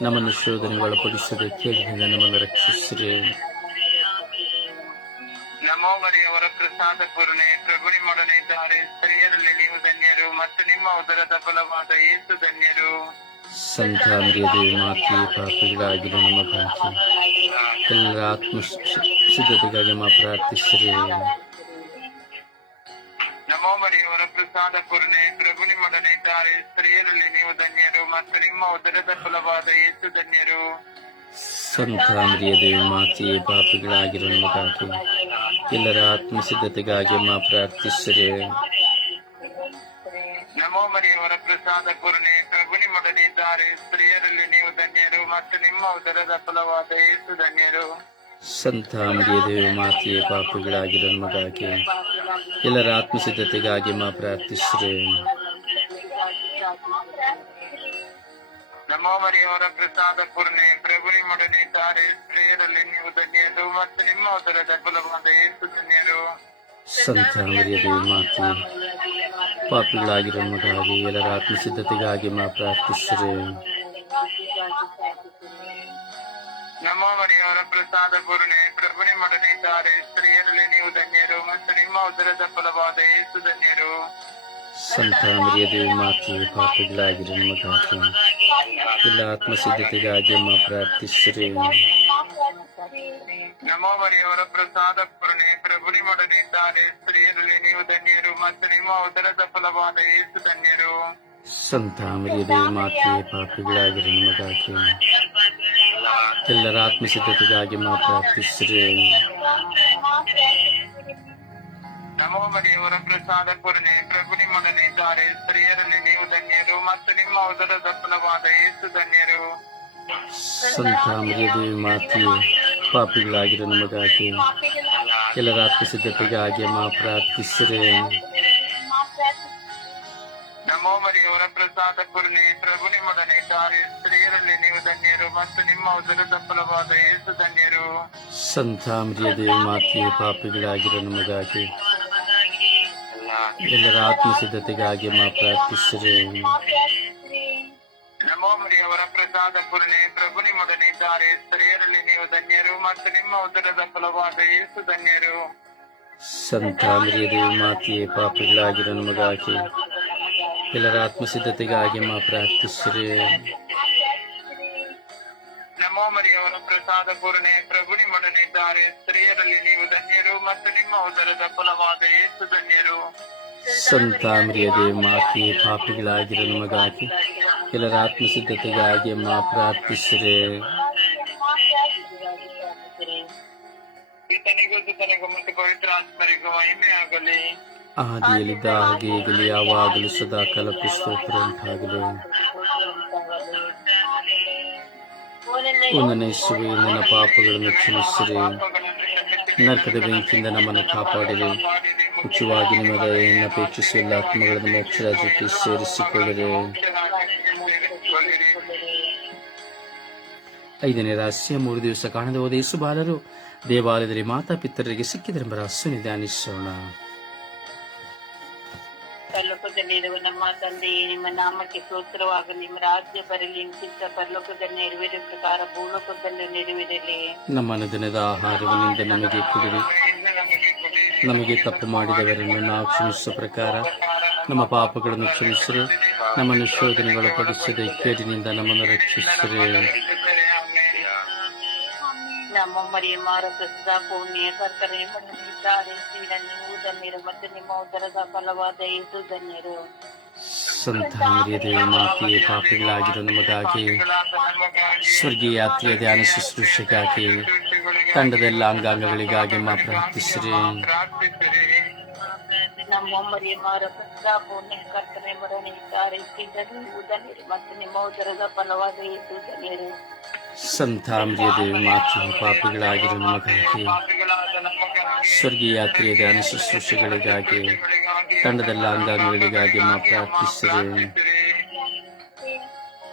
ನಮ್ಮನ್ನು ಶೋಧನೆಗೆ ಒಳಪಡಿಸದೆ ಕೇಳಿನಿಂದ ನಮ್ಮನ್ನು ರಕ್ಷಿಸಿರಿ. ನಮೋ ಮರಿಯವರ ಪ್ರಸಾದ ಪೂರ್ಣೆ ಪ್ರಭು ನಿಮ್ಮೊಡನೆ ಇದ್ದಾರೆ ಸ್ತ್ರೀಯರಲ್ಲಿ ನೀವು ಧನ್ಯರು ಮತ್ತು ನಿಮ್ಮ ಉದರದ ಫಲವಾದ ಏಸು ಧನ್ಯರು. ಸಂತ ಮರಿಯ ದೇವಿ ಮಾತೆಯೇ ನಮ್ಮ ನಮಗಾಗಿ ಎಲ್ಲರ ಆತ್ಮ ಸಿದ್ಧತೆಗಾಗಿ ಮಾ ಪ್ರಾರ್ಥಿಸಿರಿ. ಪ್ರಸಾದ ಪೂರ್ಣೆ ಪ್ರಭು ನಿಮ್ಮೊಡನೆ ಇದ್ದಾರೆ. ಸ್ತ್ರೀಯರಲ್ಲಿ ನೀವು ಧನ್ಯರು ಮತ್ತು ನಿಮ್ಮ ಉದರದ ಫಲವಾದ ಏಸು ಧನ್ಯರು. ಸಂತ ಮರಿಯ ದೇವಿ ಮಾತೆಯೇ ಪಾಪಿಗಳಾಗಿರೋ ನಮಗಾಗಿ ಎಲ್ಲರ ಆತ್ಮ ಸಿದ್ಧತೆಗಾಗಿ ಮಾ ಪ್ರಾರ್ಥಿಸಿರಿ. ನಮೋ ಮರಿಯವರ ಪ್ರಸಾದ ಪೂರ್ಣೆ ಪ್ರಭು ನಿಮ್ಮೊಡನೆ ಇದ್ದಾರೆ. ಸ್ತ್ರೀಯರಲ್ಲಿ ನೀವು ಧನ್ಯರು ಮತ್ತು ನಿಮ್ಮ ಉದರದ ಫಲವಾದ ಏಸು ಧನ್ಯರು. ಸಂತ ಮರಿಯ ದೇವಿ ಮಾತೆಯೇ ಪಾಪಿಗಳಾಗಿರೋ ಎಲ್ಲರ ಆತ್ಮಸಿದ್ಧತೆಗಾಗಿ ಮಾ ಪ್ರಾರ್ಥಿಸ್ರೆ. ನಮೋ ಮರಿಯವರ ಪ್ರಸಾದ ಪೂರ್ಣೆ ಪ್ರಭು ನಿಮ್ಮೊಡನೆ ಇದ್ದಾರೆ ಸ್ತ್ರೀಯರಲ್ಲಿ ನೀವು ಧನ್ಯರು ಮತ್ತು ನಿಮ್ಮ ಉದರದ ಫಲವಾದ ಏಸು ಧನ್ಯರು. ಸಂತ ಮರಿಯ ದೇವಿ ಮಾತೆಯೇ ಪಾಪಿಗಳಾಗಿರೋ ನಮಗಾಗಿ ಎಲ್ಲರ ಆತ್ಮಸಿದ್ಧತೆಗಾಗಿ ಮಾ ಪ್ರಾರ್ಥಿಸಿರಿ. ನಮೋ ಮರಿಯವರ ಪ್ರಸಾದ ಪೂರ್ಣೆ ಪ್ರಭು ನಿಮ್ಮೊಡನೆ ಇದ್ದಾರೆ ಸ್ತ್ರೀಯರಲ್ಲಿ ನೀವು ಧನ್ಯರು ಮತ್ತು ನಿಮ್ಮ ಉದರದ ಫಲವಾದ ಏಸು ಧನ್ಯರು. ಸಂತ ಮರಿಯ ದೇವಿ ಪಾಪಗಳಾಗಿರಿ ನಮಗಾಗಿ ಎಲ್ಲ ಆತ್ಮ ಸಿದ್ಧತೆಗಾಗಿ ಮಾ ಪ್ರಾರ್ಥಿಸಿರಿ. ನಮೋ ಮರಿಯವರ ಪ್ರಸಾದ ಪೂರ್ಣೆ ಪ್ರಭು ನಿಮ್ಮೊಡನೆ ಇದ್ದಾರೆ ಸ್ತ್ರೀಯರಲ್ಲಿ ನೀವು ಧನ್ಯರು ಮತ್ತು ನಿಮ್ಮ ಉದರದ ಫಲವಾದ ಏಸು ಧನ್ಯರು. ಸಂತ ಮರಿಯ ದೇವಿ ಪಾಪಗಳಾಗಿರಿ ನಿಮ್ಮ ನಮಗಾಗಿ ಎಲ್ಲರ ಆತ್ಮ ಸಿದ್ಧತೆಗಾಗಿ ಮಾ ಪ್ರಾರ್ಥಿಸಿರಿ ನಮೋ ಮರಿಯವರ ಪ್ರಸಾದ ಪೂರ್ಣೆ ಪ್ರಭು ನಿಮ್ಮೊಡನೆ ಇದ್ದಾರೆ ಸ್ತ್ರೀಯರಲ್ಲಿ ನೀವು ಧನ್ಯರು ಮತ್ತು ನಿಮ್ಮ ಉದರದ ಫಲವಾದ ಯೇಸು ಧನ್ಯರು ಸಂತ ಮರಿಯ ದೇವಿ ಮಾತೆಯೇ ಪಾಪಿಗಳಾಗಿರೋ ನಮಗಾಗಿ ಎಲ್ಲರ ಆತ್ಮ ಸಿದ್ಧತೆಗಾಗಿ ಮಾ ಪ್ರಾರ್ಥಿಸಿರಿ ನಮೋ ಮರಿಯವರ ಪ್ರಸಾದ ಪೂರ್ಣೆ ಪ್ರಭು ನಿಮ್ಮೊಡನೆ ಇದ್ದಾರೆ ಸ್ತ್ರೀಯರಲ್ಲಿ ನೀವು ಧನ್ಯರು ಮತ್ತು ನಿಮ್ಮ ಉದರದ ಫಲವಾದ ಏಸು ಧನ್ಯರು. ಸಂತ ಮರಿಯ ದೇವಿ ಮಾತೆಯೇ ಪಾಪಿಗಳಾಗಿರೋ ನಮಗಾಗಿ ಎಲ್ಲರ ಆತ್ಮ ಸಿದ್ಧತೆಗಾಗಿ ಮಾ ಪ್ರಾರ್ಥಿಸಿರಿ. ನಮೋ ಮರಿಯವರ ಪ್ರಸಾದ ಪೂರ್ಣೆ ಪ್ರಭು ನಿಮ್ಮೊಡನೆ ಇದ್ದಾರೆ ಸ್ತ್ರೀಯರಲ್ಲಿ ನೀವು ಧನ್ಯರು ಮತ್ತು ನಿಮ್ಮ ಉದರದ ಫಲವಾದ ಏಸು ಧನ್ಯರು. ಸಂತಾಮರಿಯ ದೇವಿ ಮಾತೆಯೇ ಪಾಪಿಗಳಾಗಿರೋ ನಮಗಾಗಿ ಎಲ್ಲರ ಆತ್ಮ ಸಿದ್ಧತೆಗಾಗಿ ಮಾ ಪ್ರಾರ್ಥಿಸಿರಿ ನಮೋ ಮರಿಯವರ ಪ್ರಸಾದ ಪೂರ್ಣೆ ಪ್ರಭು ನಿಮ್ಮೊಡನಿದ್ದಾರೆ ಸ್ತ್ರೀಯರಲ್ಲಿ ನೀವು ಧನ್ಯರು ಮತ್ತು ನಿಮ್ಮ ಉದರದ ಫಲವಾದ ಯೇಸು ಧನ್ಯರು ಸಂತ ಮರಿಯದೇ ಮಾತೆ ಪಾಪಿಗಳಾಗಿರೋ ನಮಗಾಗಿ ಎಲ್ಲರ ಆತ್ಮಸಿದ್ಧತೆಗಾಗಿ ಅಮ್ಮ ಪ್ರಾರ್ಥಿಸಿರೆ ಈತನಿಗೂ ಸುತನಿಗೂ ಮತ್ತು ಪವಿತ್ರ ಆತ್ಮರಿಗೂ ಮಹಿಮೆ ಆಗಲಿ ಆದಿಯಲ್ಲಿದ್ದ ಹಾಗೆ ಈಗಲೂ ಯಾವಾಗಲೂ ಸದಾ ಕಲಪು ಸ್ತೋತ್ರ ಉಂಟಾಗಲಿ ಇಸುವೆ ನನ್ನ ಪಾಪಗಳನ್ನು ಕ್ಷಮಿಸಿರಿ. ನರಕದ ಬೆಂಕಿಯಿಂದ ನಮ್ಮನ್ನು ಕಾಪಾಡಿರಿ. ಮುಖ್ಯವಾಗಿ ನಿಮ್ಮ ದಯೆಯನ್ನು ಅಪೇಕ್ಷಿಸಿ ಎಲ್ಲ ಆತ್ಮಗಳನ್ನು ಮೋಕ್ಷ ರಾಜ್ಯಕ್ಕೆ ಸೇರಿಸಿಕೊಳ್ಳಿರಿ. ಐದನೇ ರಹಸ್ಯ, ಮೂರು ದಿವಸ ಕಾಣದ ಹೋದ ಯೇಸು ಬಾಲರು ದೇವಾಲಯದಲ್ಲಿ ಮಾತಾಪಿತರರಿಗೆ ಸಿಕ್ಕಿದರೆಂಬ ರಹಸ್ಯ ಧ್ಯಾನಿಸೋಣ. ಪರಲೋಕದಲ್ಲಿರುವ ನಮ್ಮ ತಂದೆಯೇ ನಿಮ್ಮ ನಾಮಕ್ಕೆ ಸ್ತೋತ್ರವಾಗಲಿ ನಿಮ್ಮ ರಾಜ್ಯ ಬರಲಿ ಚಿತ್ತ ಪರಲೋಕದಲ್ಲಿ ನೆರವೇರುವ ಪ್ರಕಾರ ಭೂಲೋಕದಲ್ಲೂ ನೆರವೇರಲಿ. ನಮ್ಮ ದಿನದ ಆಹಾರವನ್ನಿಂದ ನಮಗೆ ಕೊಡಿರಿ. ನಮಗೆ ತಪ್ಪು ಮಾಡಿದವರನ್ನು ನಾವು ಕ್ಷಮಿಸುವ ಪ್ರಕಾರ ನಮ್ಮ ಪಾಪಗಳನ್ನು ಕ್ಷಮಿಸಿರಿ. ನಮ್ಮನ್ನು ಶೋಧನೆಗೊಳಪಡಿಸದೆ ಕೇಡಿನಿಂದ ನಮ್ಮನ್ನು ರಕ್ಷಿಸಿರಿ. ನಮ್ಮ ಮರಿಯ ಮಾರ ಪುಣ್ಯ ಕರ್ತನೆ ಮಣ್ಣಿದ್ದಾರೆ ನೀವು ಧನ್ಯರು ಮತ್ತು ನಿಮ್ಮ ಉದರದ ಫಲವಾದ ಯೇಸು ಧನ್ಯರು. ಸಂತ ಮರಿಯದೇ ಮಾತೆಯೇ ಪಾಪಿಗಳಾಗಿರೋ ನಮಗಾಗಿ ಸ್ವರ್ಗೀಯ ಯಾತ್ರೆಯ ಧ್ಯಾನ ಶುಶ್ರೂಷೆಗಾಗಿ ತಂಡದೆಲ್ಲ ಅಂಗಾಂಗಗಳಿಗಾಗಿ ಮಾ ಪ್ರಾರ್ಥಿಸಿರಿ. ನಮ್ಮ ಮರಿಯ ಮಾರ ಪ್ರಸಿದ್ಧ ಪುಣ್ಯ ಕರ್ತನೆ ನೀವು ಧನ್ಯರು ಮತ್ತು ನಿಮ್ಮ ಉದರದ ಫಲವಾದ ಯೇಸು ಧನ್ಯರು. ಸಂತ ದೇವಿ ಮಾತೆಯೇ ಪಾಪಿಗಳಾಗಿರೋ ನಮಗಾಗಿ ಸ್ವರ್ಗೀಯ ಯಾತ್ರೆಯ ಧ್ಯಾನ ಶುಶ್ರೂಷೆಗಳಿಗಾಗಿ ತಂಡದೆಲ್ಲ ಅಂಗಾಂಗಗಳಿಗಾಗಿ ಮಾ ಪ್ರಾರ್ಥಿಸಿದೆ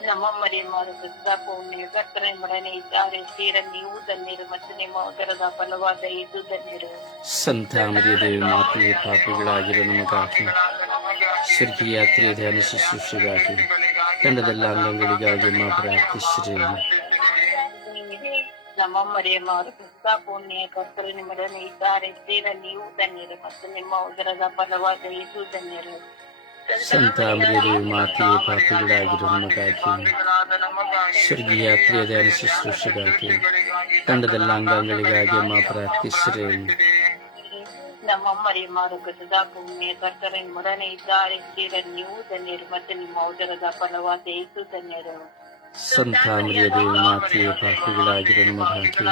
ನಮ್ಮ ಮರಿ ಮಾರುತ್ತ ಪುಣ್ಯ ಕರ್ತನೆ ಇದ್ದಾರೆ. ತೀರ ನೀವು ಧನ್ಯರು ಮತ್ತು ನಿಮ್ಮ ಉದರದ ಫಲವಾದ ಇದು ಧನ್ಯರು ಸಂತ ಮರಿಯದೇವಿ ಮಾತೆಯೇ ಪಾಪಿಗಳಾಗಿರೋ ನಮಗಾಗಿ ಸ್ವರ್ಗೀಯ ಯಾತ್ರೆಯ ಧ್ಯಾನ ಶುಶ್ರೂಷೆಗಾಗಿ ತಂಡದಲ್ಲ ಅಂಗಗಳಿಗಾಗಿ ಮಾ ಪ್ರಾರ್ಥಿಸಿರಿ. ನಮ್ಮ ಮರಿಯ ಮಾರುತ್ತ ಪುಣ್ಯ ಕರ್ತನೆ ನಿಮ್ಮೊಡನೆ ಇದ್ದಾರೆ. ತೀರ ನೀವು ಧನ್ಯರು ಮತ್ತು ನಿಮ್ಮ ಉದರದ ಫಲವಾದ ಇದು ಧನ್ಯರು. ಸಂತ ಮರಿಯದೇವಿ ಮಾತೆಯೇ ಪಾಪಿಗಳಾಗಿರೋ ನಮಗಾಗಿ ಸ್ವರ್ಗೀಯ ಧ್ಯಾನ ಶುಶ್ರೂಷೆಗಾಗಿ ತಂಡದೆಲ್ಲ ಅಂಗಾಂಗಗಳಿಗಾಗಿ ಮಾ ಪ್ರಾರ್ಥಿಸಿರಿ. ನಮ್ಮ ಮರಿ ಮಾರುಕಟ್ಟದ ಪುಣ್ಯ ಕರ್ತನೆ ಮರणे ಇದ್ದಾರೆ. ತೀರ ನೀವು ಧನ್ಯರು ಮತ್ತು ನಿಮ್ಮ ಉದರದ ಫಲವಾದ ಇದು ಧನ್ಯರು. ಸಂತ ಮರಿಯದೇವಿ ಮಾತೆಯೇ ಪಾಪಿಗಳಾಗಿರೋ ಭಾಗ್ಯ.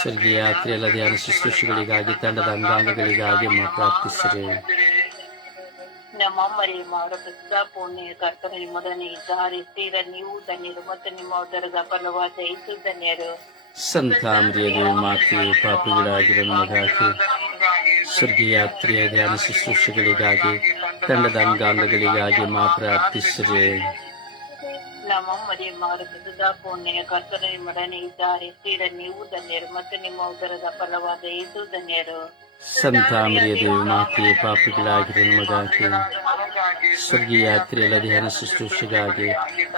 ಸ್ವರ್ಗೀಯ ಯಾತ್ರೆಯಲ್ಲ ಧ್ಯಾನ ಶುಶ್ರೂಷೆಗಳಿಗಾಗಿ ತಂಡದ ಅಂಗಾಂಗಗಳಿಗಾಗಿ ಮಾ ಪ್ರಾರ್ಥಿಸಿರಿ. ನಮ್ಮ ಮರಿ ಪ್ರಸಿದ್ಧ ಪುಣ್ಯ ಕರ್ತನ ಮರणे ಇದ್ದಾರೆ ತೀರ ನೀವು ಧನ್ಯರು ಮತ್ತು ನಿಮ್ಮ ಉದರದ ಫಲವಾದ ಇದು ಧನ್ಯರು ಸಂತ ಮರಿಯದೇವಿ ಮಾತೆಯೇ ಪಾಪಿಗಳಾಗಿರೋ ನಮಗಾಗಿ ಸ್ವರ್ಗೀಯ ಯಾತ್ರೆಯ ಧ್ಯಾನ ಶುಶ್ರೂಷೆಗಳಿಗಾಗಿ ತಂಡದ ಅಂಗಾಂಗಗಳಿಗಾಗಿ ಮಾತ್ರ ಪ್ರಾರ್ಥಿಸಿರಿ. ನಮ್ಮ ಮರಿ ಪುಣ್ಯ ಕರ್ತನೆ ನಿಮ್ಮೊಡನೆ ಇದ್ದಾರೆ. ತೀರ ನೀವು ಧನ್ಯರು ಮತ್ತು ನಿಮ್ಮ ಉದರದ ಫಲವಾದ ಇದು ಧನ್ಯರು. ಸಂತ ಮರಿಯದೇವಿ ಮಾತೆಯೇ ಪಾಪಿಗಳಾಗಿರೋ ನಿಮಗಾಗಿ. ಸ್ವರ್ಗೀಯ ಯಾತ್ರೆಯಲ್ಲ ಧ್ಯಾನ ಶುಶ್ರೂಷೆಗಾಗಿ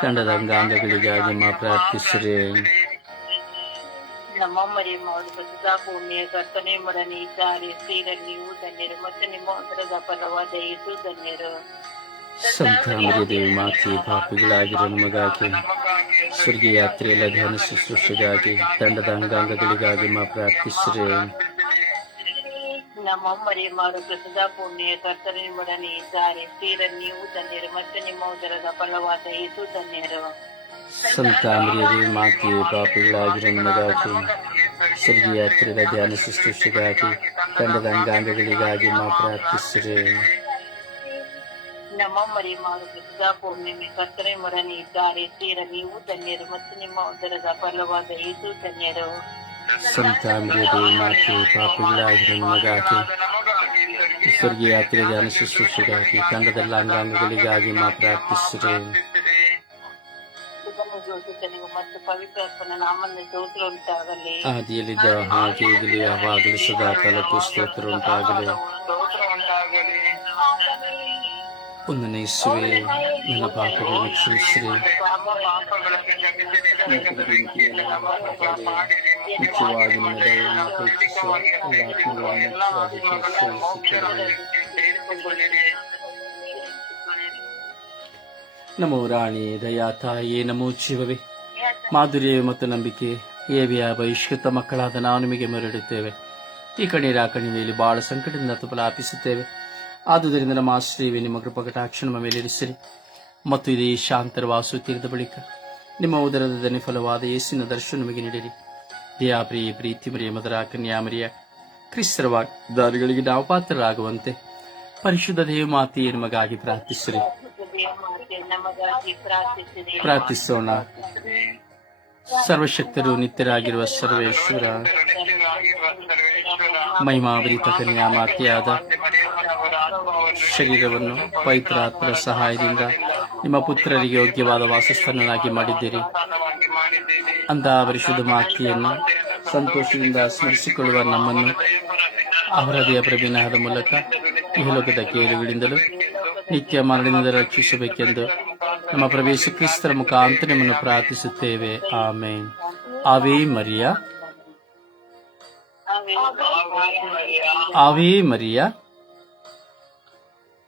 ತಂಡದ ಅಂಗಾಂಗಗಳಿಗಾಗಿ ಮಾ ಪ್ರಾರ್ಥಿಸಿರಿ. ನಮ್ಮ ಮರಿ ಮಾರುಕಟ್ಟದ ಪುಣ್ಯ ಕರ್ತನೆ ಮರನೆ ಇದ್ದಾರೆ. ತೀರ ನೀವು ಧನ್ಯರು ಮತ್ತು ನಿಮ್ಮ ಉದರದ ಫಲವಾದ ಇದು ಧನ್ಯರು. ಸಂತ ಮರಿಯದೇವಿ ಮಾತೆಯೇ ಪಾಪಿಗಳಾಗಿರೋ ನಮಗಾಗಿ ಸ್ವರ್ಗೀಯ ಯಾತ್ರೆಯಲ್ಲ ಧ್ಯಾನ ಶುಶ್ರೂಷೆಗಾಗಿ ತಂಡದ ಅಂಗಾಂಗಗಳಿಗಾಗಿ ಮಾ ಪ್ರಾರ್ಥಿಸ್ರೆ. ನಮ್ಮಮ್ಮರಿ ಮಾಡು ಮಾರುಕಟ್ಟದ ಪುಣ್ಯ ಕರ್ತನೆ ನಿಮ್ಮೊಡನೆ ಇದ್ದಾರೆ. ತೀರ ನೀವು ಧನ್ಯರು ಮತ್ತು ನಿಮ್ಮ ಉದರದ ಫಲವಾದ ಇದು ಧನ್ಯರು. ಸಂತ ಮಾತಿ ಮಾತೆಯೇ ಪಾಪಿಗಳಾಗಿರೋ ನಮಗಾಗಿ ಸ್ವರ್ಗೀಯ ಯಾತ್ರೆಯ ಧ್ಯಾನ ಶುಶ್ರೂಷೆಗಾಗಿ ತಂಡದ ಅಂಗಾಂಗಗಳಿಗಾಗಿ ಮಾ ಪ್ರಾರ್ಥಿಸಿರಿ. ನಮ್ಮ ಮರಿ ಮಾರುಕಟ್ಟದ ಪುಣ್ಯ ಕರ್ತನೆ ಮರणे ಇದ್ದಾರೆ. ತೀರ ನೀವು ಧನ್ಯರು ಮತ್ತು ನಿಮ್ಮ ಉದರದ ಫಲವಾದ ಇದು ಧನ್ಯರು. ಸಂತ ಮರಿಯದೇವಿ ಮಾತೆಯೇ ಪಾಪಿಗಳಾಗಿರೋ ನಮಗಾಗಿ. ಸ್ವರ್ಗೀಯ ಯಾತ್ರೆಗೆ ಶುಶ್ರೂಷೆಗಾಗಿ ತಂಡದೆಲ್ಲ ಅಂಗಾಂಗಗಳಿಗಾಗಿ ಮಾ ಪ್ರಾರ್ಥಿಸಿರಿ ಸುಧನು ಜೋಸುತ್ತನಿಗೂ ಮತ್ತು ಪವಿತ್ರಾತ್ಮನ ನಾಮನ ಸ್ತೋತ್ರ ಉಂಟಾಗಲಿ. ಆದಿಯಲ್ಲಿದ್ದ ಹಾಗೆ ಈಗಲೂ ಯಾವಾಗಲೂ ಸದಾ ಕಾಲಕ್ಕೂ ಸ್ತೋತ್ರ ಉಂಟಾಗಲಿ. ಒಂದನೇ ನನ್ನ ಪಾಪಗಳನ್ನು ಕ್ಷಮಿಸಿರಿ ಮುಖ್ಯವಾಗಿ ನಮೋ ರಾಣಿ ದಯಾ ತಾಯೇ ನಮೋ ಜೀವವೇ ಮಾಧುರ್ಯ ಮತ್ತು ನಂಬಿಕೆ ಏವಿಯ ಬಹಿಷ್ಕೃತ ಮಕ್ಕಳಾದ ನಾವು ನಿಮಗೆ ಮರಡುತ್ತೇವೆ ಈ ಕಣ್ಣೀರ ಕಣಿವೆಯಲ್ಲಿ ಬಹಳ ಸಂಕಟದಿಂದ ತುಪಲಾಪಿಸುತ್ತೇವೆ. ಆದುದರಿಂದ ನಮ್ಮ ಆಶ್ರಯವೇ ನಿಮ್ಮ ಕೃಪಕಟಾಕ್ಷ ನಮ್ಮ ಮೇಲೆ ಇರಿಸಿರಿ. ಮತ್ತು ಇದೇ ಶಾಂತರ ವಾಸು ತೀರಿದ ಬಳಿಕ ನಿಮ್ಮ ಉದರದ ದನಿ ಫಲವಾದ ಯೇಸಿನ ದರ್ಶನ ನಮಗೆ ನೀಡಿರಿ. ದಯಾ ಪ್ರಿಯ ಪ್ರೀತಿ ಮರಿಯ ಮದರ ಕನ್ಯಾಮರಿಯ ಕ್ರಿಸ್ತರ ವಾಗ್ದಾರಿಗಳಿಗೆ ನಾವು ಪಾತ್ರರಾಗುವಂತೆ ಪರಿಶುದ್ಧ ದೇವ ಮಾತೆಯೇ ಪ್ರಾರ್ಥಿಸಿರಿ ಮಾತೆ ನಮಗಾಗಿ ಪ್ರಾರ್ಥಿಸಿರಿ. ಪ್ರಾರ್ಥಿಸೋಣ. ಸರ್ವಶಕ್ತರು ನಿತ್ಯರಾಗಿರುವ ಸರ್ವೇಶ್ವರ ಮಹಿಮಾವೃತ ಕನ್ಯಾ ಮಾತೆಯಾದ ಆತ್ಮವನ್ನು ಪವಿತ್ರ ಆತ್ಮರ ಸಹಾಯದಿಂದ ನಿಮ್ಮ ಪುತ್ರರಿಗೆ ಯೋಗ್ಯವಾದ ವಾಸಸ್ಥಾನನಾಗಿ ಮಾಡಿದ್ದೀರಿ. ಅಂತಹ ಪರಿಶುದ್ಧ ಮಾತಿಯನ್ನು ಸಂತೋಷದಿಂದ ಸ್ಮರಿಸಿಕೊಳ್ಳುವ ನಮ್ಮನ್ನು ಅವರದೇ ಪ್ರವೀಣದ ಮೂಲಕ ಇಹಲೋಕದ ಕೇಳುಗಳಿಂದಲೂ ನಿತ್ಯ ಮರಣದಿಂದ ರಕ್ಷಿಸಬೇಕೆಂದು ನಮ್ಮ ಪ್ರವೇಶ ಕ್ರಿಸ್ತರ ಮುಖಾಂತರ ನಿಮ್ಮನ್ನು ಪ್ರಾರ್ಥಿಸುತ್ತೇವೆ. ಆಮೇನ್. ಆವೇ ಮರಿಯ. ಆವೇ ಮರಿಯ.